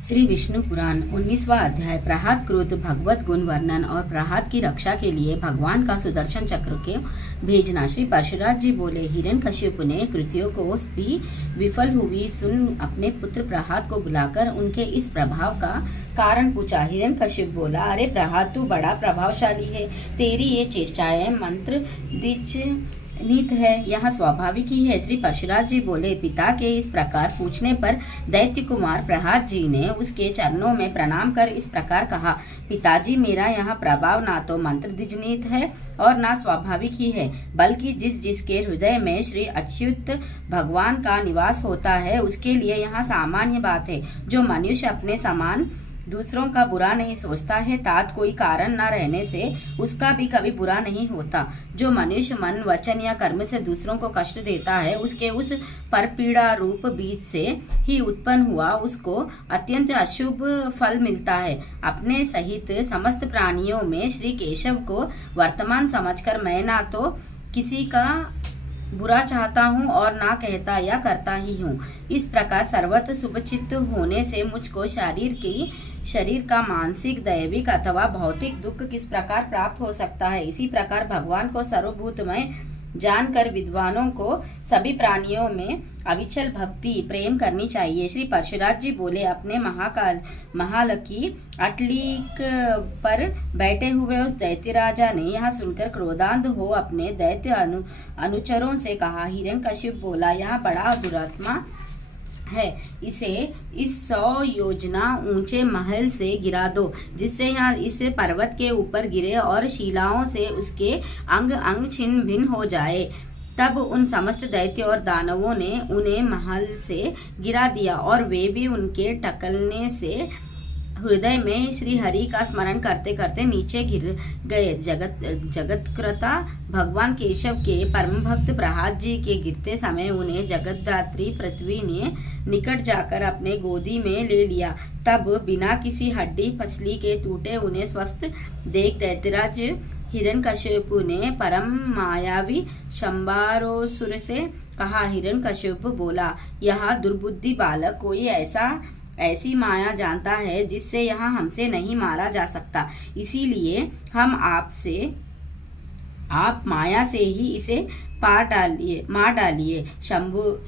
श्री विष्णु पुराण 19वां अध्याय प्रहात क्रोध भगवत गुण वर्णन और प्रहात की रक्षा के लिए भगवान का सुदर्शन चक्र के भेजना। श्री परशुराज जी बोले, हिरण्यकशिपु ने कृत्यों को भी विफल हुई सुन अपने पुत्र प्रहात को बुलाकर उनके इस प्रभाव का कारण पूछा। हिरण्यकशिपु बोला, अरे प्रहात, तू बड़ा प्रभावशाली है, तेरी ये चेष्टाएं मंत्र द्विज नीत है, यह स्वाभाविक ही है। श्री परशुराज जी बोले, पिता के इस प्रकार पूछने पर दैत्य कुमार प्रहात जी ने उसके चरणों में प्रणाम कर इस प्रकार कहा, पिताजी, मेरा यहाँ प्रभाव ना तो मंत्र द्विजनीत है और ना स्वाभाविक ही है, बल्कि जिसके हृदय में श्री अच्युत भगवान का निवास होता है उसके लिए यहाँ सामान्य बात है। जो मनुष्य अपने समान दूसरों का बुरा नहीं सोचता है, तात कोई कारण न रहने से उसका भी कभी बुरा नहीं होता। जो मनुष्य मन, वचन या कर्म से दूसरों को कष्ट देता है, उसके उस परपीड़ा रूप बीज से ही उत्पन्न हुआ उसको अत्यंत अशुभ फल मिलता है। अपने सहित समस्त प्राणियों में श्री केशव को वर्तमान समझकर मैं ना तो किसी का बुरा चाहता हूँ और ना कहता या करता ही हूँ। इस प्रकार सर्वत्र शुभचित्त होने से मुझको शरीर का मानसिक, दैविक अथवा भौतिक दुख किस प्रकार प्राप्त हो सकता है। इसी प्रकार भगवान को सर्वभूतमय जानकर विद्वानों को सभी प्राणियों में अविचल भक्ति प्रेम करनी चाहिए। श्री परशुराज जी बोले, अपने महाल की अटलीक पर बैठे हुए उस दैत्य राजा ने यह सुनकर क्रोधांध हो अपने दैत्य अनुचरों से कहा। हिरण्यकशिपु बोला, यह बड़ा दुरात्मा है, इस 100 योजना ऊंचे महल से गिरा दो, जिससे यहाँ इस पर्वत के ऊपर गिरे और शिलाओं से उसके अंग अंग छिन्न भिन्न हो जाए। तब उन समस्त दैत्य और दानवों ने उन्हें महल से गिरा दिया और वे भी उनके टकलने से हृदय में श्री हरि का स्मरण करते करते नीचे गिर गए। जगतकृता भगवान केशव के परम भक्त प्रहात जी के गिरते समय उन्हें जगतधात्री पृथ्वी ने निकट जाकर अपने गोदी में ले लिया। तब बिना किसी हड्डी पसली के टूटे उन्हें स्वस्थ देख दैत्यराज हिरण्यकशिपु ने परम मायावी शंबारोसुर से कहा। हिरण्यकशिपु बोला, यह दुर्बुद्धि बालक कोई ऐसी माया जानता है जिससे यहाँ हमसे नहीं मारा जा सकता, इसीलिए हम आप माया से ही इसे मार डालिए।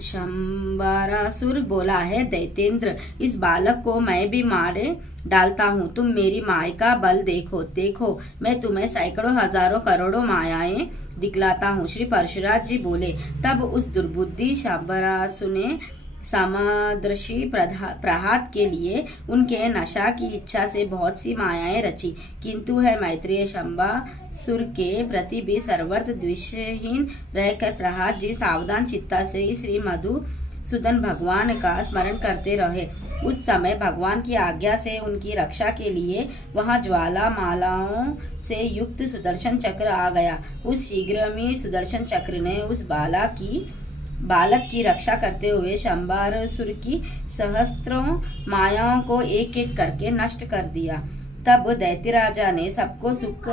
शंबारासुर बोला है, दैत्येंद्र, इस बालक को मैं भी मारे डालता हूँ। तुम मेरी माया का बल देखो, मैं तुम्हें सैकड़ों हजारों करोड़ों मायाएं दिखलाता हूँ। श्री परशुराज जी बोले, तब उस दुर्बुद्धि शंबारासुर ने समदर्शी प्रहात के लिए उनके नशा की इच्छा से बहुत सी मायाएं रची, किंतु है मैत्रेय शंबासुर के प्रति भी सर्वत्र द्वेषहीन रहकर प्रहात जी सावधान चित्ता से श्री मधुसूदन भगवान का स्मरण करते रहे। उस समय भगवान की आज्ञा से उनकी रक्षा के लिए वहां ज्वाला मालाओं से युक्त सुदर्शन चक्र आ गया। उस शीघ्रमी सुदर्शन चक्र ने उस बालक की रक्षा करते हुए शंबारसुर की सहस्त्रों मायाओं को एक एक करके नष्ट कर दिया। तब दैत्य राजा ने सबको सुख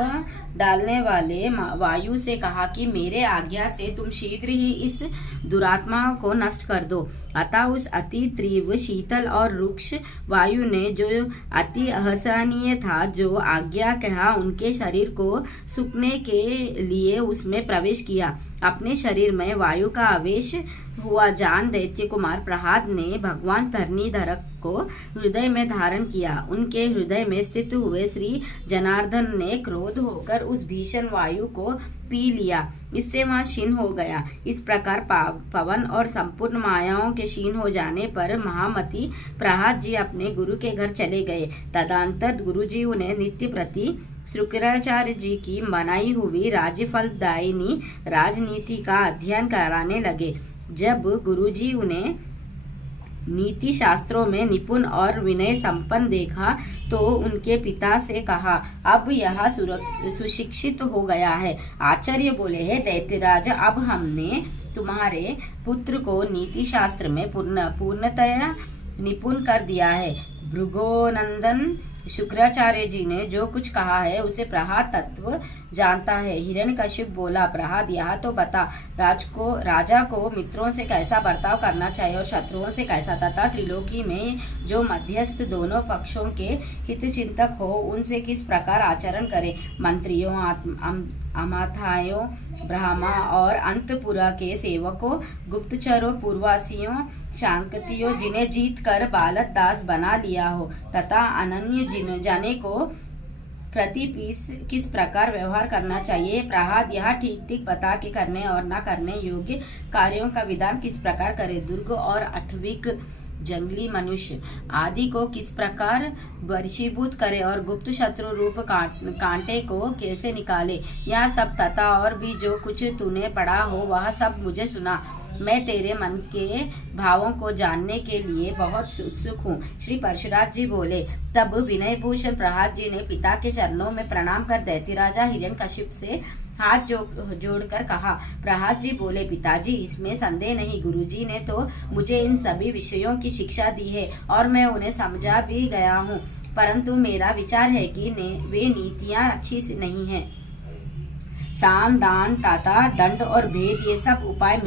डालने वाले वायु से कहा कि मेरे आज्ञा से तुम शीघ्र ही इस दुरात्मा को नष्ट कर दो। अतः उस अति तीव्र शीतल और रुक्ष वायु ने, जो अति असहनीय था, जो आज्ञा कहा उनके शरीर को सूखने के लिए उसमें प्रवेश किया। अपने शरीर में वायु का आवेश हुआ जान दैत्य कुमार प्रहात ने भगवान धरणीधर को हृदय में धारण किया। उनके हृदय में स्थित हुए श्री जनार्दन ने क्रोध होकर उस भीषण वायु को पी लिया, इससे वहां क्षीण हो गया। इस प्रकार पवन और संपूर्ण मायाओं के क्षीण हो जाने पर महामती प्रहात जी अपने गुरु के घर चले गए। तदंतर गुरु जी उन्हें नित्य प्रति शुक्राचार्य जी की बनाई हुई राज्यफलदायिनी राजनीति का अध्ययन कराने लगे। जब गुरुजी उन्हें नीति शास्त्रों में निपुण और विनय संपन्न देखा तो उनके पिता से कहा, अब यह सुशिक्षित हो गया है। आचार्य बोले, है दैत्यराज, अब हमने तुम्हारे पुत्र को नीति शास्त्र में पूर्णतया निपुण कर दिया है। भृगोनंदन शुक्राचार्य जी ने जो कुछ कहा है उसे प्रहलाद तत्व जानता है। हिरण्यकशिप बोला, प्रहलाद यह तो बता, राजा को मित्रों से कैसा बर्ताव करना चाहिए और शत्रुओं से कैसा, तथा त्रिलोकी में जो मध्यस्थ दोनों पक्षों के हित चिंतक हो उनसे किस प्रकार आचरण करे। मंत्रियों, अमात्यों, ब्राह्मण और अंतपुरा के सेवकों, गुप्तचरों, पूर्ववासियों, शांकतियों, जिन्हें जीत कर बालक दास बना लिया हो, तथा अनन्य जने को प्रति किस प्रकार व्यवहार करना चाहिए। प्रहलाद यह ठीक ठीक बता के करने और न करने योग्य कार्यों का विधान किस प्रकार करे। दुर्ग और अठविक जंगली मनुष्य आदि को किस प्रकार वशीभूत करे और गुप्त शत्रु रूप कांटे को कैसे निकाले। यह सब तथा और भी जो कुछ तूने पढ़ा हो वह सब मुझे सुना। मैं तेरे मन के भावों को जानने के लिए बहुत उत्सुक हूँ। श्री परशुराम जी बोले। तब विनय भूषण प्रहलाद जी ने पिता के चरणों में प्रणाम कर दैत्यराजा हिरण्यकशिप से हाथ जोड़कर कहा। प्रहलाद जी बोले, पिताजी इसमें संदेह नहीं, गुरुजी ने तो मुझे इन सभी विषयों की शिक्षा दी है और मैं उन्हें समझा भी गया हूँ, परंतु मेरा विचार है कि वे नीतियाँ अच्छी नहीं हैं। साम, दान, तथा दंड और भेद ये सब उपाय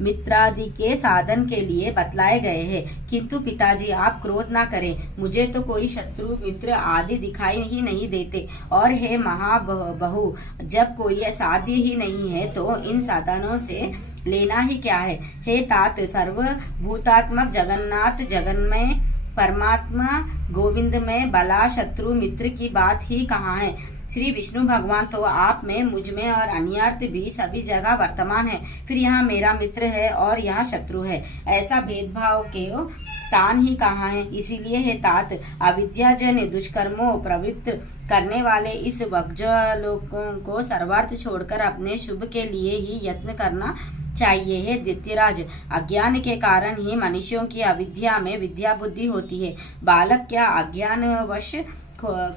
मित्रादि के साधन के लिए बतलाए गए हैं। किंतु पिताजी आप क्रोध ना करें, मुझे तो कोई शत्रु मित्र आदि दिखाई ही नहीं देते, और हे महाबहु जब कोई साध्य ही नहीं है तो इन साधनों से लेना ही क्या है। हे तात, सर्वभूतात्मक जगन्नाथ जगन्मय परमात्मा गोविंद में बला शत्रु मित्र की बात ही कहाँ है। श्री विष्णु भगवान तो आप में, मुझ में और अन्यर्थ भी सभी जगह वर्तमान है, फिर यहाँ मेरा मित्र है और यहाँ शत्रु है, ऐसा भेदभाव के स्थान ही कहाँ है। इसीलिए हे तात, अविद्याजन दुष्कर्मों प्रवृत्त करने वाले इस वज्रलोकों को सर्वार्थ छोड़कर अपने शुभ के लिए ही यत्न करना चाहिए। है दैत्यराज, अज्ञान के कारण ही मनुष्यों की अविद्या में विद्या बुद्धि होती है। बालक क्या अज्ञानवश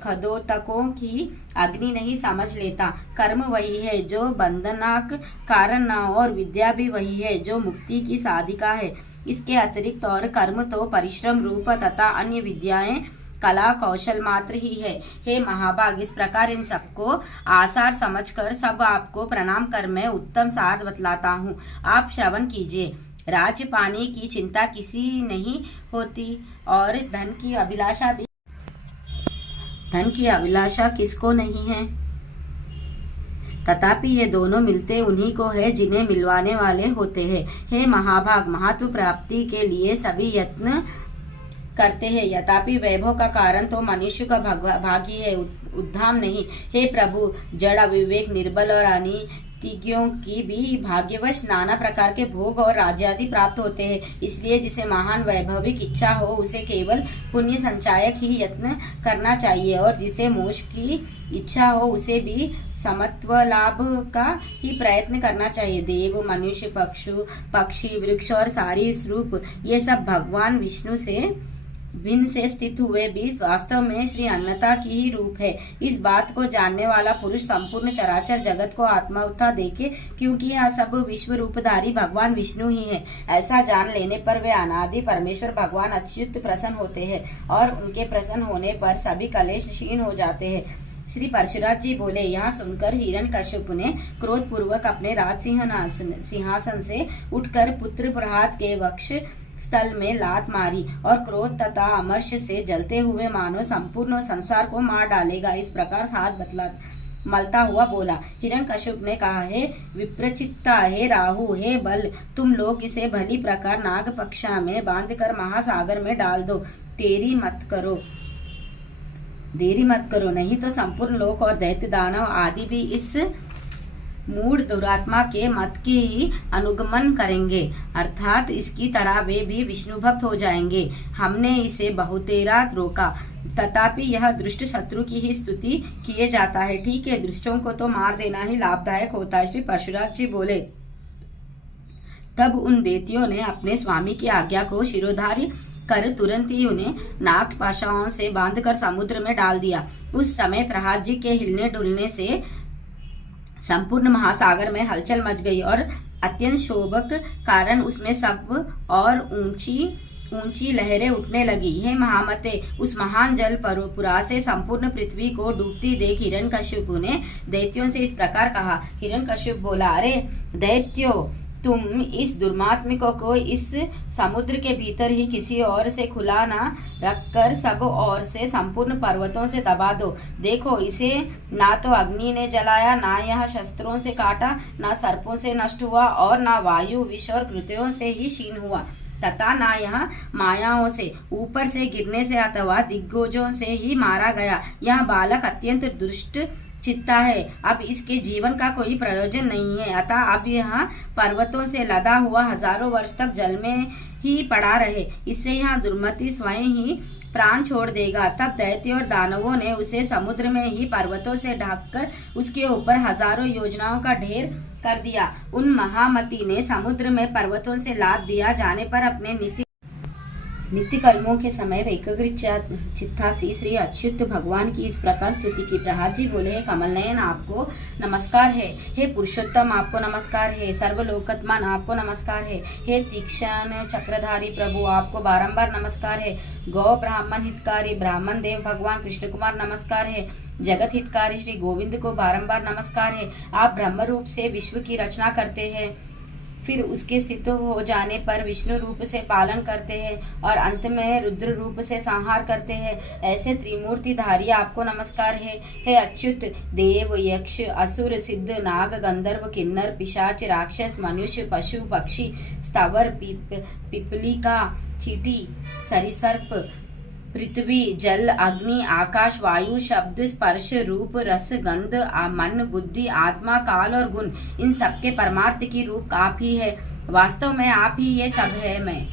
खदोतकों की अग्नि नहीं समझ लेता। कर्म वही है जो बंधनाक कारण न हो और विद्या भी वही है जो मुक्ति की साधिका है। इसके अतिरिक्त और कर्म तो परिश्रम रूप तथा अन्य विद्याएं कला कौशल मात्र ही है। हे महाभाग, इस प्रकार इन सबको आसार समझकर सब आपको प्रणाम कर मैं उत्तम सार बतलाता हूँ, आप श्रवण कीजिए। राज्य पाने की चिंता किसी नहीं होती और धन की अभिलाषा किसको नहीं है, तथापि ये दोनों मिलते उन्हीं को है जिन्हें मिलवाने वाले होते हैं। हे महाभाग, महत्व प्राप्ति के लिए सभी यत्न करते हैं, यद्यपि वैभव का कारण तो मनुष्य का भागी है, उद्धाम नहीं। हे प्रभु, जड़ अविवेक निर्बल और अनितिज्ञों की भी भाग्यवश नाना प्रकार के भोग और राज्यादि प्राप्त होते हैं। इसलिए जिसे महान वैभविक इच्छा हो उसे केवल पुण्य संचायक ही यत्न करना चाहिए, और जिसे मोक्ष की इच्छा हो उसे भी समत्व लाभ का ही प्रयत्न करना चाहिए। देव, मनुष्य, पक्षी, वृक्ष और सारी रूप ये सब भगवान विष्णु से भिन्न से स्थित हुए भी वास्तव में श्री अन्नता की ही रूप है। इस बात को जानने वाला पुरुष संपूर्ण चराचर जगत को आत्मवथा देखे, क्योंकि यह सब विश्व रूपधारी भगवान विष्णु ही है। ऐसा जान लेने पर वे अनादि परमेश्वर भगवान अच्युत प्रसन्न होते हैं, और उनके प्रसन्न होने पर सभी कलेश क्षीण हो जाते हैं। श्री परशुराम जी बोले। यहाँ सुनकर हिरण्यकश्यप ने क्रोध पूर्वक अपने राज सिंहासन से उठकर पुत्र प्रहलाद के वक्ष स्थल में लात मारी और क्रोध तथा अमर्ष से जलते हुए मानो संपूर्ण संसार को मार डालेगा, इस प्रकार हाथ मलता हुआ बोला। हिरण्यकश्यप ने कहा, हे विप्रचित्ता, हे राहु, हे बल, तुम लोग इसे भली प्रकार नाग पक्षा में बांधकर महासागर में डाल दो। देरी मत करो, नहीं तो संपूर्ण लोक और दैत्य दानव आदि भी इस मूढ़ दुरात्मा के मत की ही अनुगमन करेंगे, अर्थात इसकी तरह वे भी विष्णु भक्त हो जाएंगे। हमने इसे बहुतेरा रोका, तथापि यह दुष्ट शत्रु की ही स्तुति किए जाता है। ठीक है, दुष्टों को तो मार देना ही लाभदायक होता है। श्री परशुराम जी बोले। तब उन दैत्यों ने अपने स्वामी की आज्ञा को शिरोधारी कर तुरंत ही उन्हें नाग पाशाओं से बांधकर समुद्र में डाल दिया। उस समय प्रहलाद जी के हिलने डुलने से संपूर्ण महासागर में हलचल मच गई और अत्यंत शोभक कारण उसमें सब और ऊंची ऊंची लहरें उठने लगी। हे महामते, उस महान जल पुरा से संपूर्ण पृथ्वी को डूबती देख हिरण्यकश्यप ने दैत्यों से इस प्रकार कहा। हिरण्यकश्यप बोला, अरे दैत्यों, तुम इस दुर्मात्मिकों को इस समुद्र के भीतर ही किसी और से खुला ना रखकर सब ओर से संपूर्ण पर्वतों से दबा दो। देखो, इसे ना तो अग्नि ने जलाया, ना यह शस्त्रों से काटा, ना सर्पों से नष्ट हुआ और ना वायु, विष और कृत्यों से ही क्षीण हुआ, तथा ना यह मायाओं से, ऊपर से गिरने से अथवा दिग्गजों से ही मारा गया। यह बालक अत्यंत दुष्ट चित्ता है, अब इसके जीवन का कोई प्रयोजन नहीं है, अतः अब यह पर्वतों से लदा हुआ हजारों वर्ष तक जल में ही पड़ा रहे। इससे यह दुर्मति स्वयं ही प्राण छोड़ देगा। तब दैत्य और दानवों ने उसे समुद्र में ही पर्वतों से ढककर उसके ऊपर हजारों योजनाओं का ढेर कर दिया। उन महामती ने समुद्र में पर्वतों से लाद दिया जाने पर अपने नित्य कर्मों के समय एकाग्रित चित्तासी श्री अच्युत भगवान की इस प्रकार स्तुति की। प्रहलाद जी बोले, हे कमल नयन, आपको नमस्कार है। हे पुरुषोत्तम, आपको नमस्कार है। सर्वलोकत्मान, आपको नमस्कार है। हे तीक्ष्ण चक्रधारी प्रभु, आपको बारंबार नमस्कार है। गौ ब्राह्मण हितकारी ब्राह्मण देव भगवान कृष्ण कुमार, नमस्कार है। जगत हितकारी श्री गोविंद को बारंबार नमस्कार है। आप ब्रह्म रूप से विश्व की रचना करते हैं, फिर उसके स्थित हो जाने पर विष्णु रूप से पालन करते हैं और अंत में रुद्र रूप से संहार करते हैं। ऐसे त्रिमूर्ति धारी आपको नमस्कार है। हे अच्युत, देव, यक्ष, असुर, सिद्ध, नाग, गंधर्व, किन्नर, पिशाच, राक्षस, मनुष्य, पशु, पक्षी, स्थावर, पिपलिका, चींटी, सरीसर्प, पृथ्वी, जल, अग्नि, आकाश, वायु, शब्द, स्पर्श, रूप, रस, गंध, मन, बुद्धि, आत्मा, काल और गुण, इन सबके परमार्थ की रूप आप ही है। वास्तव में आप ही ये सब है। मैं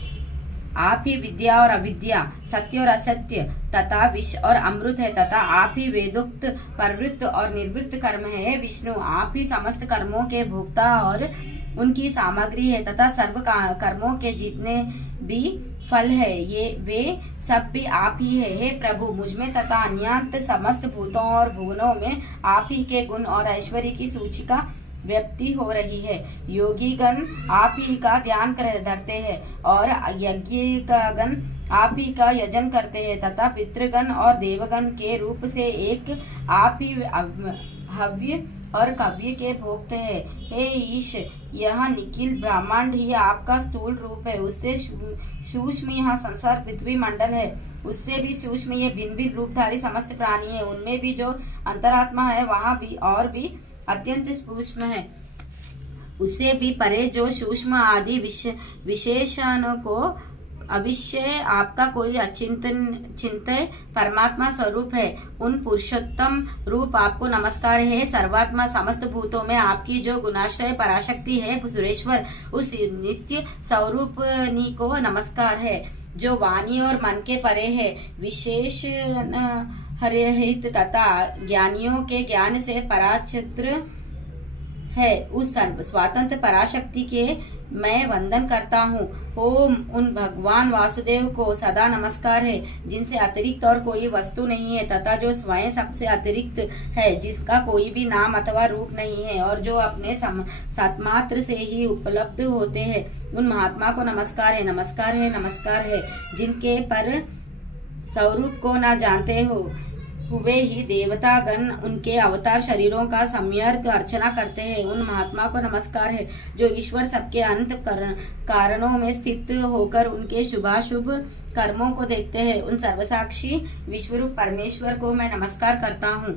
आप ही विद्या और अविद्या, सत्य और असत्य तथा विष और अमृत है, तथा आप ही वेदोक्त प्रवृत्त और निर्वृत्त कर्म है। विष्णु, आप ही समस्त कर्मों के भोक्ता और उनकी सामग्री है, तथा सर्व कर्मों के जितने भी फल है ये वे सब भी आप ही है। हे प्रभु, मुझमें तथा अन्यंत समस्त भूतों और भुवनों में आप ही के गुण और ऐश्वर्य की सूचिका व्यक्ति हो रही है। योगी गण आप ही का ध्यान धरते हैं और यज्ञगण आप ही का यजन करते हैं, तथा पितृगण और देवगण के रूप से एक आप ही हव्य और कव्य के भोगते हैं। हे ईश, यह निखिल ब्रह्मांड ही आपका स्थूल रूप है। उससे सूक्ष्म यह संसार पृथ्वी मंडल है, उससे भी सूक्ष्म ये भिन्न भिन्न रूपधारी समस्त प्राणी है। उनमें भी जो अंतरात्मा है वहाँ भी और भी अत्यंत सूक्ष्म है। उससे भी परे जो सूक्ष्म आदि विशेषणों को अविश्य आपका कोई चिंतन परमात्मा स्वरूप है। उन पुरुषोत्तम रूप आपको नमस्कार है। सर्वात्मा समस्त भूतों में आपकी जो गुणाश्रय पराशक्ति है सुरेश्वर, उस नित्य स्वरूपनी को नमस्कार है, जो वाणी और मन के परे है, विशेष हरिहित तथा ज्ञानियों के ज्ञान से पराचित्र है। उस सर्व स्वतंत्र पराशक्ति के मैं वंदन करता हूँ। ओम उन भगवान वासुदेव को सदा नमस्कार है, जिनसे अतिरिक्त और कोई वस्तु नहीं है, तथा जो स्वयं सबसे अतिरिक्त है, जिसका कोई भी नाम अथवा रूप नहीं है और जो अपने सत्मात्र से ही उपलब्ध होते हैं। उन महात्मा को नमस्कार है, नमस्कार है, नमस्कार है, जिनके पर स्वरूप को न जानते हुए ही देवता गण उनके अवतार शरीरों का सम्यक अर्चना करते हैं। उन महात्मा को नमस्कार है, जो ईश्वर सबके अंत कारणों में स्थित होकर उनके शुभाशुभ कर्मों को देखते हैं। उन सर्वसाक्षी विश्वरूप परमेश्वर को मैं नमस्कार करता हूँ,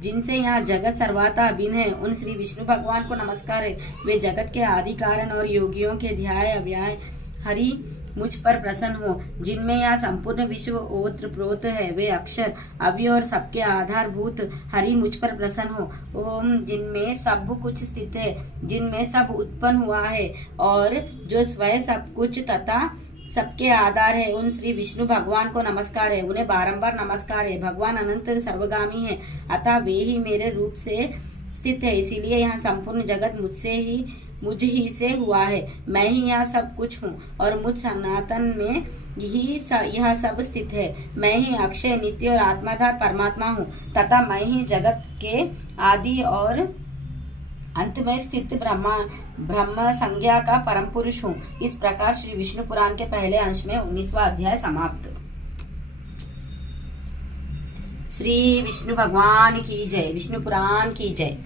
जिनसे यहाँ जगत सर्वथा अभिन्न है। उन श्री विष्णु भगवान को नमस्कार है, वे जगत के आदि कारण और योगियों के ध्याय अव्याय हरि मुझ पर प्रसन्न हो, जिनमें यह संपूर्ण विश्व ओतप्रोत है। वे अक्षर अवि और सबके आधारभूत हरि मुझ पर प्रसन्न हो। ओम जिनमें सब कुछ स्थित है, जिनमें सब उत्पन्न हुआ है और जो स्वयं सब कुछ तथा सबके आधार है, उन श्री विष्णु भगवान को नमस्कार है। उन्हें बारंबार नमस्कार है। भगवान अनंत सर्वगामी है, अतः वे ही मेरे रूप से स्थित है, इसीलिए यह संपूर्ण जगत मुझ ही से हुआ है। मैं ही यह सब कुछ हूँ और मुझ सनातन में ही यह सब स्थित है। मैं ही अक्षय नित्य और आत्माधार परमात्मा हूँ, तथा मैं ही जगत के आदि और अंत में स्थित ब्रह्म संज्ञा का परम पुरुष हूँ। इस प्रकार श्री विष्णु पुराण के पहले अंश में 19वां अध्याय समाप्त। श्री विष्णु भगवान की जय। विष्णु पुराण की जय।